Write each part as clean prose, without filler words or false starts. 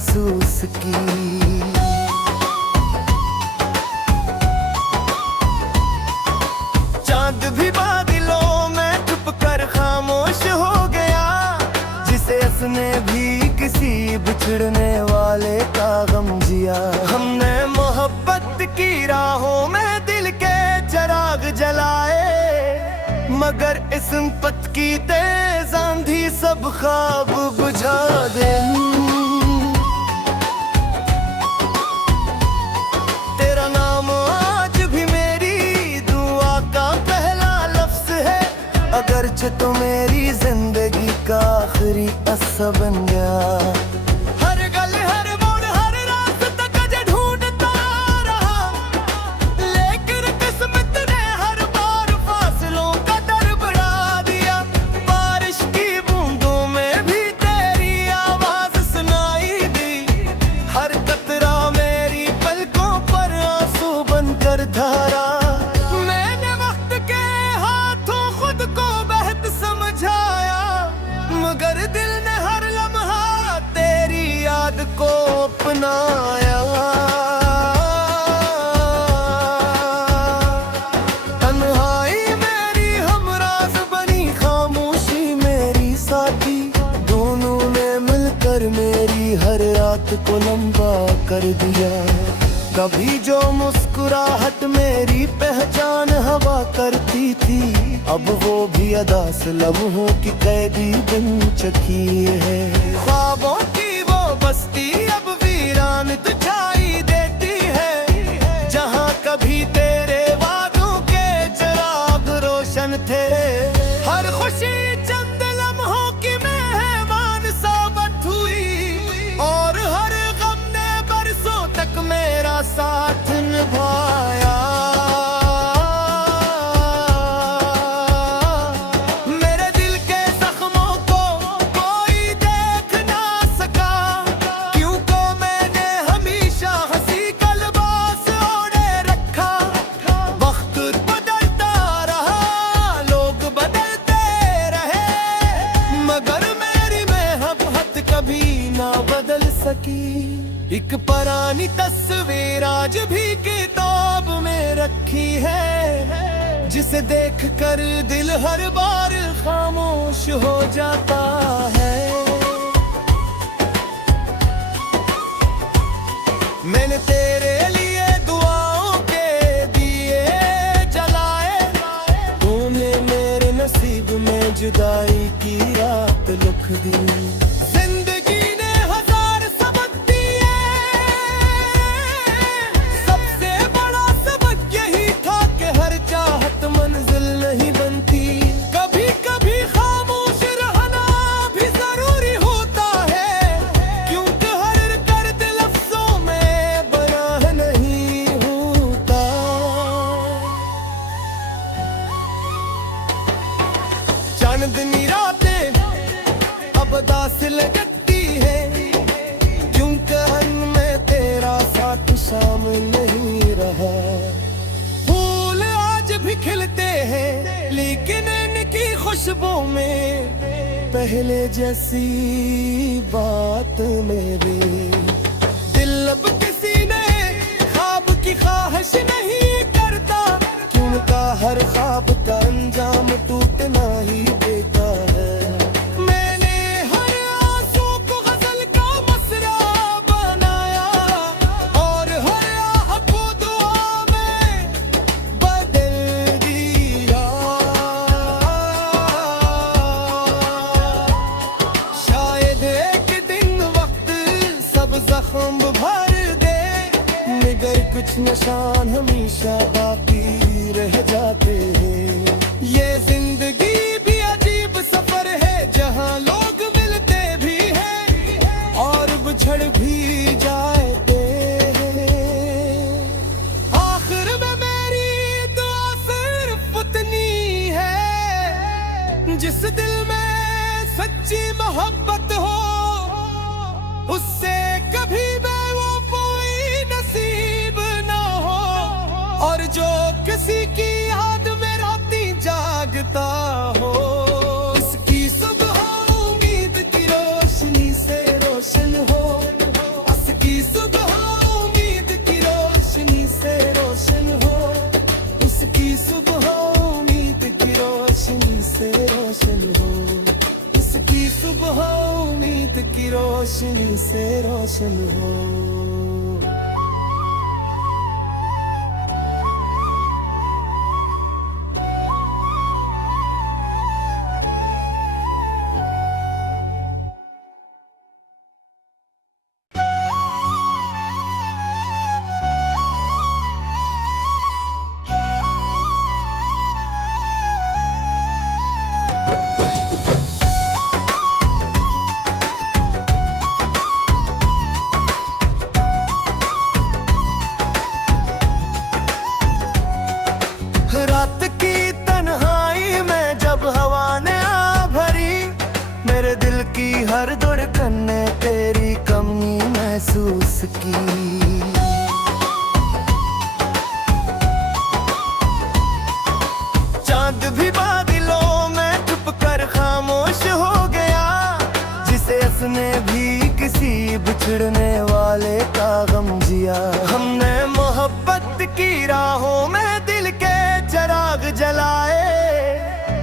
महसूस की। चांद भी बादलों में छुप कर खामोश हो गया, जिसे उसने भी किसी बिछड़ने वाले का गम जिया। हमने मोहब्बत की राहों में दिल के चिराग जलाए, मगर इस्मत की तेज आंधी सब ख्वाब बुझा दे। तेरा नाम आज भी मेरी दुआ का पहला लफ्ज है, अगरचे तो मेरी जिंदगी का आखिरी अस्सा बन गया। हर गल हर मोड़ हर रास्ता तुझे ढूंढता रहा, लेकिन किस्मत ने हर बार फासलों का दर बढ़ा दिया। बारिश की बूंदों में भी तेरी आवाज सुनाई दी, हर कतरा मेरी पलकों पर आंसू बनकर धारा। मैंने वक्त के हाथों खुद को बेहद समझाया, मगर दिल ने हर लम्हा तेरी याद को अपनाया। तन्हाई मेरी हमराज बनी, खामोशी मेरी साथी, दोनों ने मिलकर मेरी हर रात को लंबा कर दिया। कभी जो मुस्कुराहट मेरी पहचान हवा करती थी, अब वो भी अदास लम्हों की कैदी बन चुकी है। ख्वाबों की वो बस्ती अब वीरान दिखाई देती है, जहाँ कभी तेरे वादों के चिराग रोशन थे। हर खुशी चंद लम्हों की मेहमान साबित हुई, और हर गम ने बरसों तक मेरा साथ निभाया। मेरे दिल के जख्मों को कोई देख ना सका, क्योंकि मैंने हमेशा हंसी का लिबास ओढ़े रखा। वक्त बदलता रहा, लोग बदलते रहे, मगर मेरी मोहब्बत कभी ना बदल सकी। एक पुरानी तस्वीर आज भी किताब में रखी है, जिसे देख कर दिल हर बार खामोश हो जाता है। मैंने तेरे लिए दुआओं के दिए जलाए, तूने मेरे नसीब में जुदाई की रात लिख दी। जिंदगी ने हजार सबक दिए, सबसे बड़ा सबक यही था कि हर चाहत मंजिल नहीं बनती। कभी कभी खामोश रहना भी जरूरी होता है, क्योंकि हर दर्द लफ्जों में बयां नहीं होता। चांदनी रातें अब दास लगती है, क्योंकि में तेरा साथ शामिल नहीं रहा। फूल आज भी खिलते हैं, लेकिन इनकी खुशबू में पहले जैसी बात मेरी। दिल अब किसी ने ख्वाब की ख्वाहिश नहीं करता, क्योंकि हर ख्वाब का अंजाम टूटना ही देता है। मैंने हर आंसू को गजल का मसरा बनाया, और हर आह को दुआ में बदल दिया। शायद एक दिन वक्त सब जख्म भर दे, मगर कुछ निशान हमेशा बाकी रह जाते हैं। ये जिंदगी भी अजीब सफर है, जहाँ लोग मिलते भी हैं और बिछड़ भी जाते हैं। आखिर में मेरी दुआ सिर्फ उतनी है, जिस दिल में सच्ची मोहब्बत हो, उससे कभी बेवफाई नसीब ना हो, और जो किसी की याद में राती जागता हो, उसकी सुबह उम्मीद की रोशनी से रोशन हो। सुबह उम्मीद की रोशनी से रोशन हो, उसकी सुबह उम्मीद की रोशनी से रोशन हो, उसकी सुबह उम्मीद की रोशनी से रोशन हो। रात की तन्हाई में जब हवा ने आ भरी, मेरे दिल की हर धड़कन ने तेरी कमी महसूस की। चांद भी बादलों में छुप कर खामोश हो गया, जिसे उसने भी किसी बिछड़ने वाले का गम जिया। हमने मोहब्बत की राहों में दिल के चराग जलाए,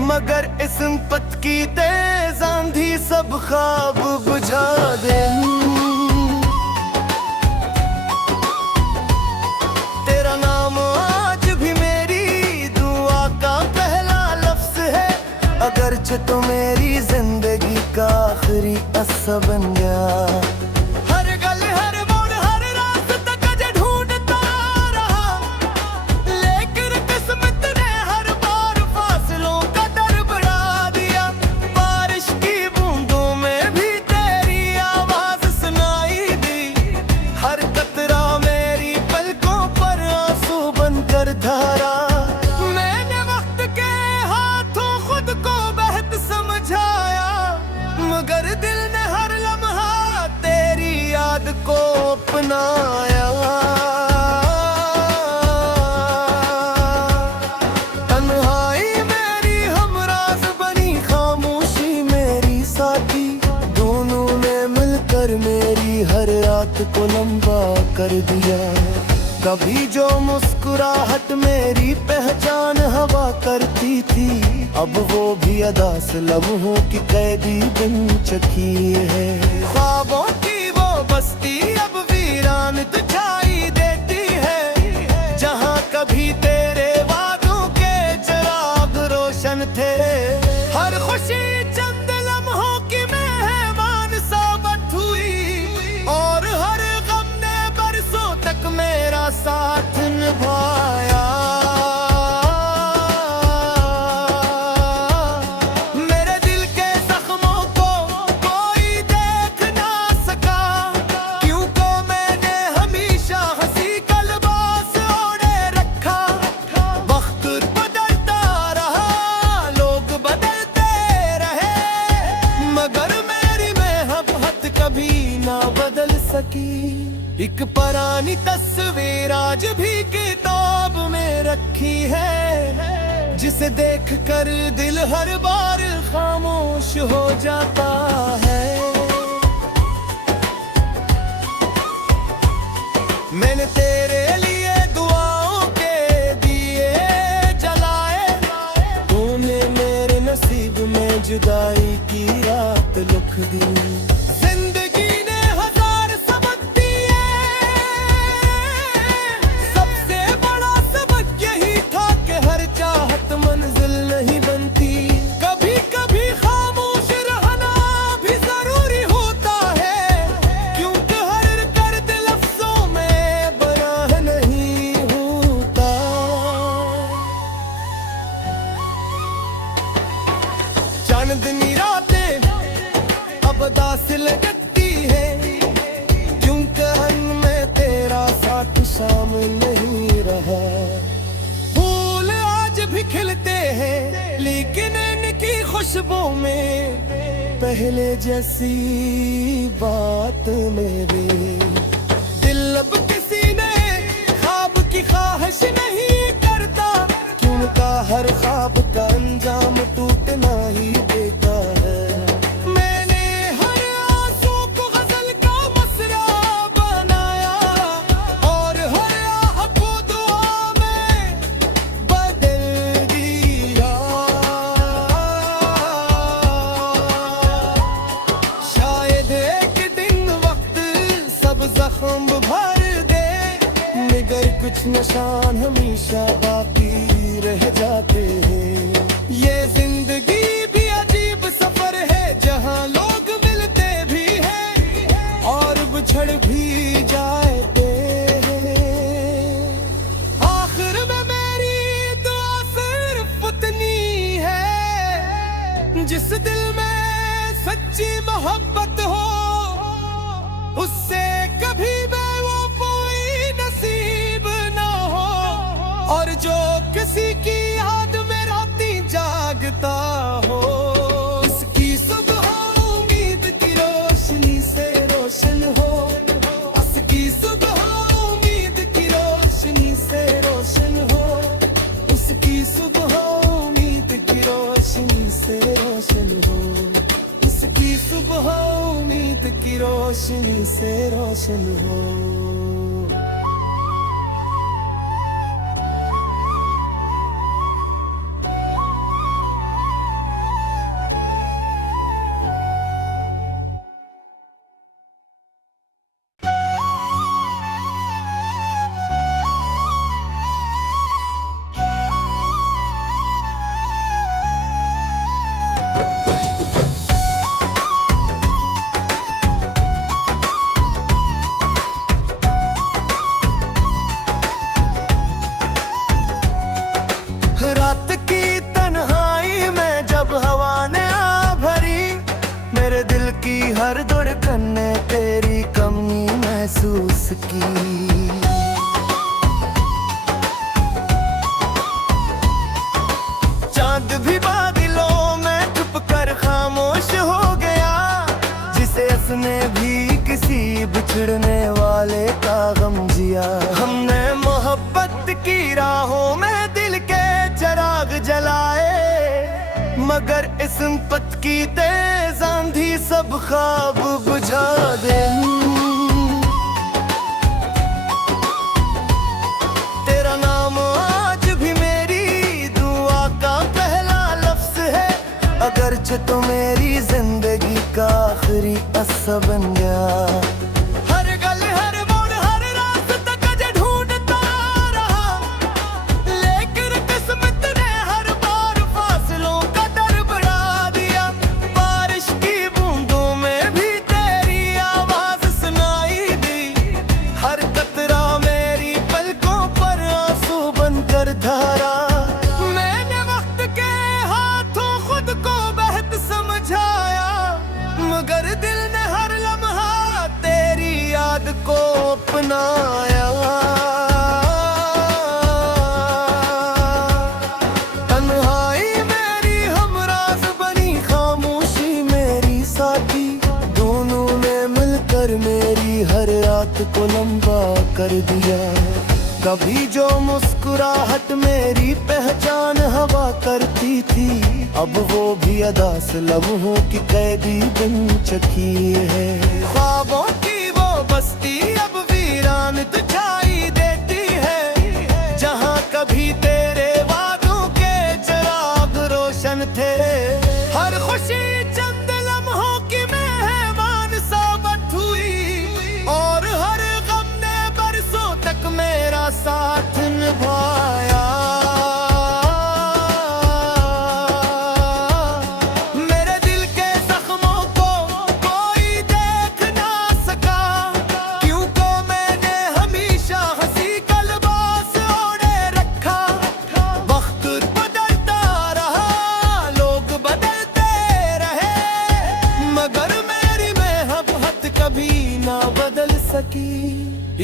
मगर इस्मत की तेज आंधी सब ख्वाब बुझा दे। तेरा नाम आज भी मेरी दुआ का पहला लफ्ज है, अगरचे तो मेरी जिंदगी का आखिरी अस्सा बन गया। धारा मैंने वक्त के हाथों खुद को बेहद समझाया, मगर दिल ने हर लम्हा तेरी याद को अपनाया। तन्हाई मेरी हमराज बनी, खामोशी मेरी साथी, दोनों ने मिलकर मेरी हर रात को लंबा कर दिया। कभी जो मुस्कुराहट मेरी पहचान हवा करती थी, अब वो भी अदास लम्हों की कैदी बन चुकी है। ख्वाबों की वो बस्ती अब वीरान दिखाई देती है, जहाँ कभी तेरे वादों के चिराग रोशन थे। हर खुशी चंद लम्हों की मेहमान साबित हुई, और हर गम ने बरसों तक मेरा साथ निभाया। मेरे दिल के जख्मों को कोई देख ना सका, क्योंकि मैंने हमेशा हंसी का लिबास ओढ़े रखा। वक्त बदलता रहा, लोग बदलते रहे, मगर मेरी मोहब्बत कभी ना बदल सकी। एक पुरानी तस्वीर आज भी किताब में रखी है, जिसे देख कर दिल हर बार खामोश हो जाता है। मैंने तेरे लिए दुआओं के दिए जलाए, तूने मेरे नसीब में जुदाई की रात लिख दी। चांदनी रातें अब दास लगती है, क्योंकि में तेरा साथ शामिल नहीं रहा। फूल आज भी खिलते हैं, लेकिन इनकी खुशबू में पहले जैसी बात मेरे दिल अब किसी ने ख्वाब की ख्वाहिश नहीं करता, क्योंकि हर ख्वाब का अंजाम टूटना ही देता है। मैंने हर आंसू को गजल का मसरा बना सब जख्म भर दे, मगर कुछ निशान हमेशा बाकी रह जाते हैं। ये जिंदगी भी अजीब सफर है, जहाँ लोग मिलते भी हैं और बिछड़ भी जाते हैं। आखिर में मेरी दुआ सिर्फ उतनी है, जिस दिल में सच्ची मोहब्बत हो, उससे कभी बेवफाई नसीब ना हो, और जो किसी की याद में राती जागता हो, उसकी सुबह उम्मीद की रोशनी से रोशन हो, उसकी सुबह उम्मीद की रोशनी से रोशन हो, उसकी सुबह उम्मीद की रोशनी से रोशन हो, उसकी सुबह उम्मीद की रोशनी से रोशन हो। रात की तन्हाई में जब हवा ने आ भरी, मेरे दिल की हर धड़कन ने तेरी कमी महसूस की। चांद भी बादलों में छुप कर खामोश हो गया, जिसे उसने भी किसी बिछड़ने वाले का गम जिया। हमने मोहब्बत की राहों में दिल के चिराग जलाए, मगर इस्मत की तेज आंधी सब ख्वाब बुझा दे। तेरा नाम आज भी मेरी दुआ का पहला लफ्ज है, अगरचे तो मेरी जिंदगी का आखिरी अस्सा बन गया। हर गल हर मोड़ हर रास्ता तुझे ढूंढता रहा, लेकिन किस्मत ने हर बार फासलों का दर बढ़ा दिया। बारिश की बूंदों में भी तेरी आवाज सुनाई दी, हर कतरा मेरी पलकों पर आंसू बनकर धारा। मैंने वक्त के हाथों खुद को बेहद समझाया, मगर दिल ने हर लम्हा तेरी याद को अपनाया। तन्हाई मेरी हमराज बनी, खामोशी मेरी साथी, दोनों ने मिलकर मेरी हर रात को लंबा कर दिया। कभी जो मुस्कुराहट मेरी पहचान हवा करती थी, अब वो भी अदास लम्हों की कैदी बन चुकी है। ख्वाबों की वो बस्ती अब वीरान दिखाई देती है, जहाँ कभी तेरे वादों के चिराग रोशन थे। हर खुशी चंद लम्हों की मेहमान साबित हुई, और हर गम ने बरसों तक मेरा साथ निभाया। मेरे दिल के जख्मों को कोई देख ना सका, क्योंकि मैंने हमेशा हंसी का लिबास ओढ़े रखा। वक्त बदलता रहा, लोग बदलते रहे, मगर मेरी मोहब्बत कभी ना बदल सकी।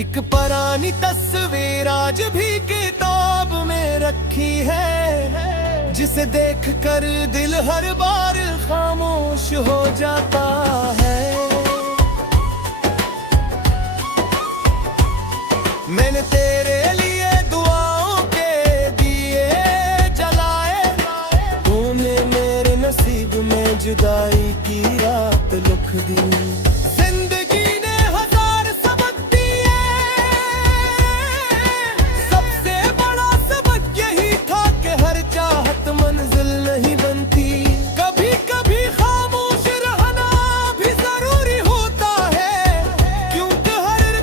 एक पुरानी तस्वीर आज भी किताब में रखी है, जिसे देख कर दिल हर बार खामोश हो जाता है। मैंने तेरे लिए दुआओं के दिए जलाए, तूने मेरे नसीब में जुदाई की रात लिख दी। जिंदगी ने हजार सबक दिए, सबसे बड़ा सबक यही था कि हर चाहत मंजिल नहीं बनती। कभी कभी खामोश रहना भी जरूरी होता है, क्योंकि हर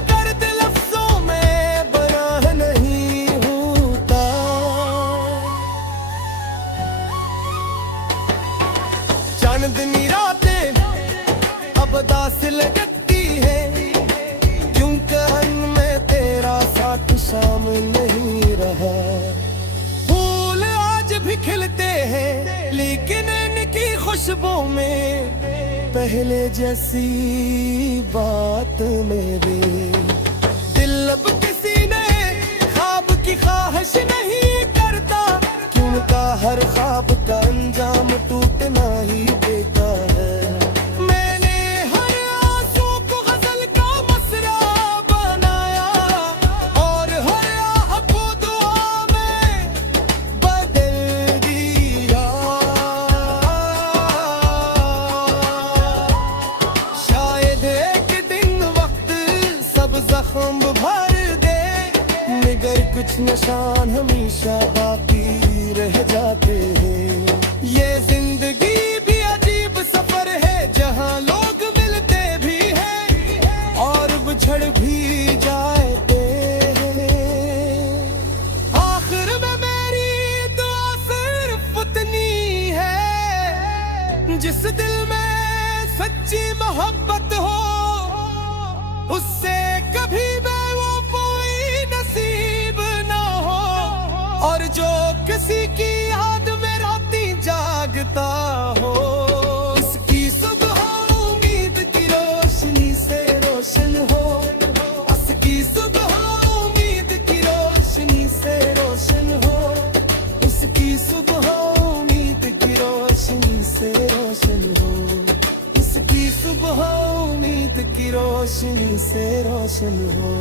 खुशबू में पहले जैसी बात मेरे। दिल अब किसी ने ख्वाब की ख्वाहिश नहीं करता, क्योंकि हर ख्वाब का अंजाम टूटना ही देता है। मैंने हर आंसू को गजल का मसरा बनाया, और हर आह को दुआ में बदल दिया। शायद एक दिन वक्त सब जख्म भर दे, मगर कुछ निशान हमेशा बाकी रह जाते हैं। ये जिंदगी भी अजीब सफर है, जहाँ लोग मिलते भी हैं और बिछड़ भी जाते हैं। आखिर में मेरी दुआ सिर्फ उतनी है, जिस दिल में सच्ची मोहब्बत हो उससे कभी बेवफाई नसीब ना हो, और जो किसी की याद में राती जागता हो, उसकी सुबह उम्मीद की रोशनी से रोशन हो, उसकी सुबह उम्मीद की रोशनी से रोशन हो, उसकी सुबह उम्मीद की रोशनी से रोशन हो, उसकी सुबह उम्मीद की रोशनी से रोशन हो।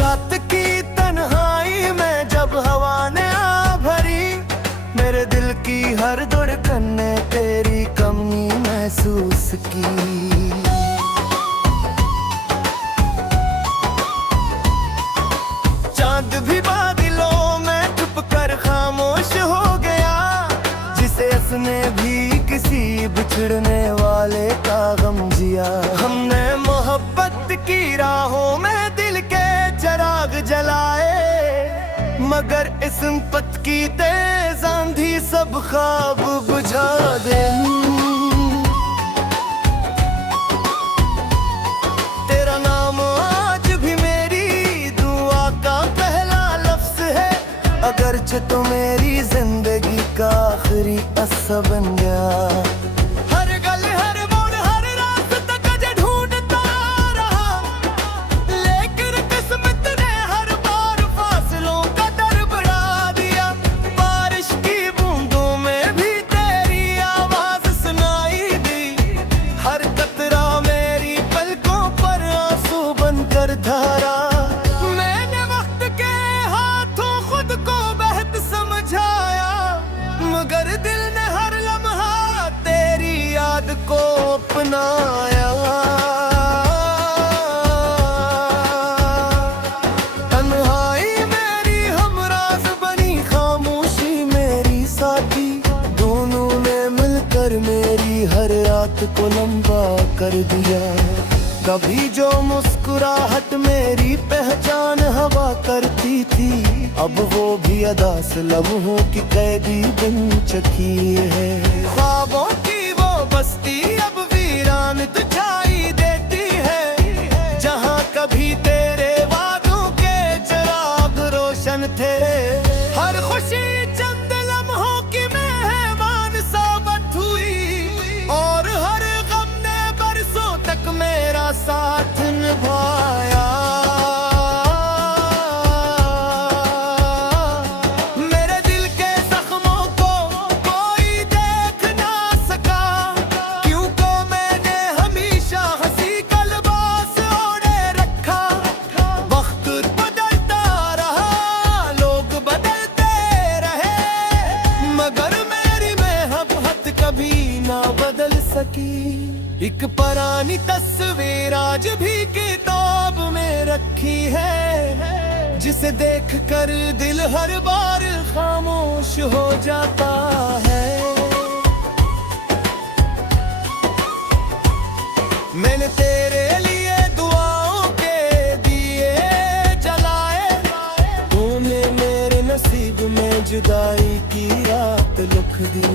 रात की तन्हाई में जब हवा ने आ भरी, मेरे दिल की हर धड़कन ने तेरी कमी महसूस की। चांद भी बादलों में छुप कर खामोश हो गया, जिसे उसने भी किसी बिछड़ने वाले का गम जिया। हमने मोहब्बत की राहों में दिल के चिराग जलाए, मगर इस्मत की तेज आंधी सब ख्वाब बुझा दे। तेरा नाम आज भी मेरी दुआ का पहला लफ्ज है, अगरचे तो मेरी जिंदगी का आखिरी अस्सा बन गया। हर गल हर मोड़ हर रास्ता तुझे ढूंढता रहा, लेकिन किस्मत ने हर बार फासलों का दर बढ़ा दिया। बारिश की बूंदों में भी तेरी आवाज सुनाई दी, हर कतरा मेरी पलकों पर आंसू बनकर धारा। मैंने वक्त के हाथों खुद को बेहद समझाया, मगर दिल ने हर लम्हा तेरी याद को अपनाया। तन्हाई मेरी हमराज बनी, खामोशी मेरी साथी, दोनों ने मिलकर मेरी हर रात को लंबा कर दिया। कभी जो मुस्कुराहट मेरी पहचान हवा करती थी, अब वो भी अदास लम्हों की कैदी बन चुकी है। ख्वाबों की वो बस्ती अब वीरान दिखाई देती है, जहाँ कभी तेरे वादों के चिराग रोशन थे। हर खुशी चंद लम्हों की मेहमान साबित हुई, और हर गम ने बरसों तक मेरा साथ निभाया। मेरे दिल के जख्मों को कोई देख ना सका, क्योंकि मैंने हमेशा हंसी का लिबास ओढ़े रखा। वक्त बदलता रहा, लोग बदलते रहे, मगर मेरी मोहब्बत कभी ना बदल सकी। एक पुरानी तस्वीर आज भी किताब में रखी है, जिसे देख कर दिल हर बार खामोश हो जाता है। मैंने तेरे लिए दुआओं के दिए जलाए, तूने मेरे नसीब में जुदाई की रात लिख दी।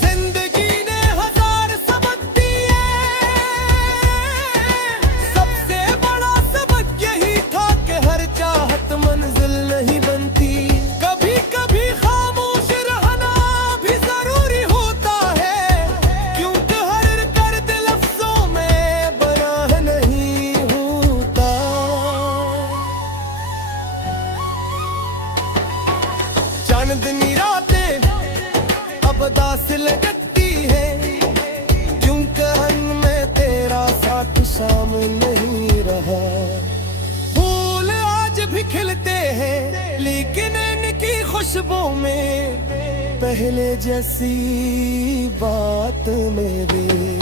जिंदगी ने हजार सबक दिए, सबसे बड़ा सबक यही था कि हर चाहत मंजिल नहीं बनती। कभी कभी खामोश रहना भी जरूरी होता है, क्योंकि हर दर्द लफ्जों में बयां नहीं होता। चांदनी रातें अब दास लगती है, क्योंकि में तेरा साथ शामिल नहीं रहा। फूल आज भी खिलते हैं, लेकिन इनकी खुशबू में पहले जैसी बात मेरी